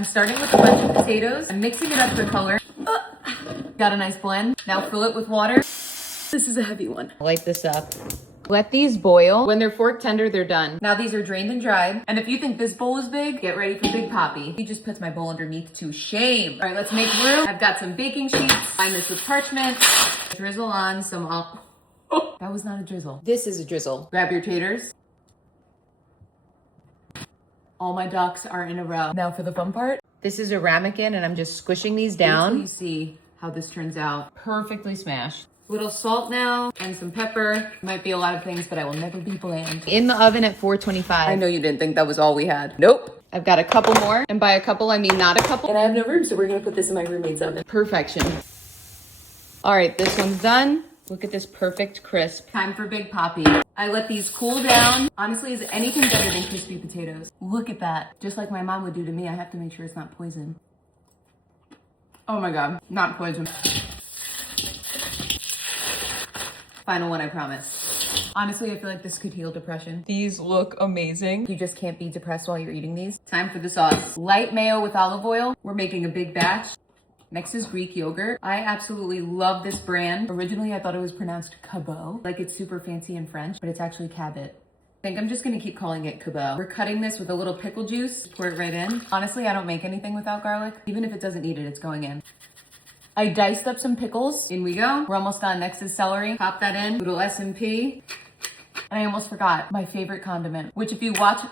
I'm starting with a bunch of potatoes. I'm mixing it up for color. Got a nice blend. Now fill it with water. This is a heavy one. Light this up. Let these boil. When they're fork tender, they're done. Now these are drained and dried. And if you think this bowl is big, get ready for Big Poppy. He just puts my bowl underneath to shame. All right, let's make room. I've got some baking sheets. Line this with parchment. Drizzle on some, oh, that was not a drizzle. This is a drizzle. Grab your taters. All my ducks are in a row. Now for the fun part. This is a ramekin and I'm just squishing these down. You see how this turns out. Perfectly smashed. Little salt now and some pepper. Might be a lot of things, but I will never be bland. In the oven at 425. I know you didn't think that was all we had. Nope. I've got a couple more. And by a couple, I mean not a couple. And I have no room, so we're gonna put this in my roommate's oven. Perfection. All right, this one's done. Look at this perfect crisp. Time for Big Poppy. I let these cool down. Honestly, is anything better than crispy potatoes? Look at that. Just like my mom would do to me, I have to make sure it's not poison. Oh my God, not poison. Final one, I promise. Honestly, I feel like this could heal depression. These look amazing. You just can't be depressed while you're eating these. Time for the sauce. Light mayo with olive oil. We're making a big batch. Next is Greek yogurt. I absolutely love this brand. Originally, I thought it was pronounced 𝐶𝐭, like it's super fancy in French, but it's actually 𝐶𝐨𝐬𝐵. I think I'm just gonna keep calling it 𝐶𝐭. We're cutting this with a little pickle juice. Pour it right in. Honestly, I don't make anything without garlic. Even if it doesn't need it, it's going in. I diced up some pickles. In we go. We're almost done. Next is celery. Pop that in. Little 𝐬𝐮𝐬𝐫𝐞. And I almost forgot my favorite condiment, which if you watch,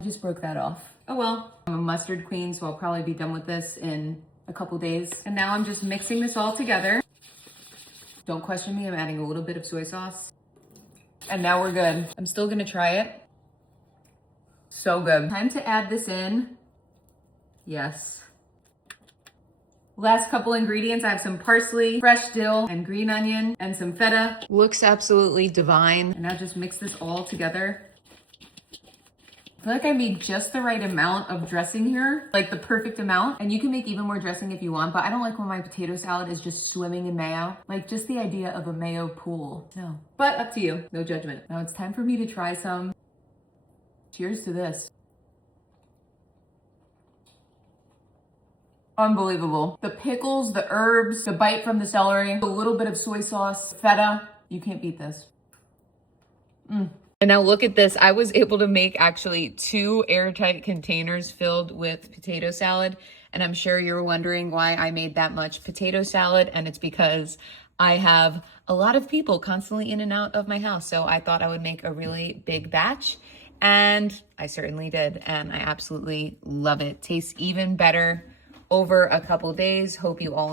I just broke that off. Oh well. I'm a mustard queen, so I'll probably be done with this in a couple days. And now I'm just mixing this all together. Don't question me, I'm adding a little bit of soy sauce. And now we're good. I'm still gonna try it. So good. Time to add this in. Yes. Last couple ingredients, I have some parsley, fresh dill, and green onion, and some feta. Looks absolutely divine. And now just mix this all together. I feel like I made just the right amount of dressing here, like the perfect amount. And you can make even more dressing if you want, but I don't like when my potato salad is just swimming in mayo. Like just the idea of a mayo pool. No, but up to you, no judgment. Now it's time for me to try some. Cheers to this. Unbelievable. The pickles, the herbs, the bite from the celery, a little bit of soy sauce, feta. You can't beat this. And now look at this. I was able to make actually 2 airtight containers filled with potato salad. And I'm sure you're wondering why I made that much potato salad. And it's because I have a lot of people constantly in and out of my house. So I thought I would make a really big batch. And I certainly did. And I absolutely love it. Tastes even better over a couple days. Hope you all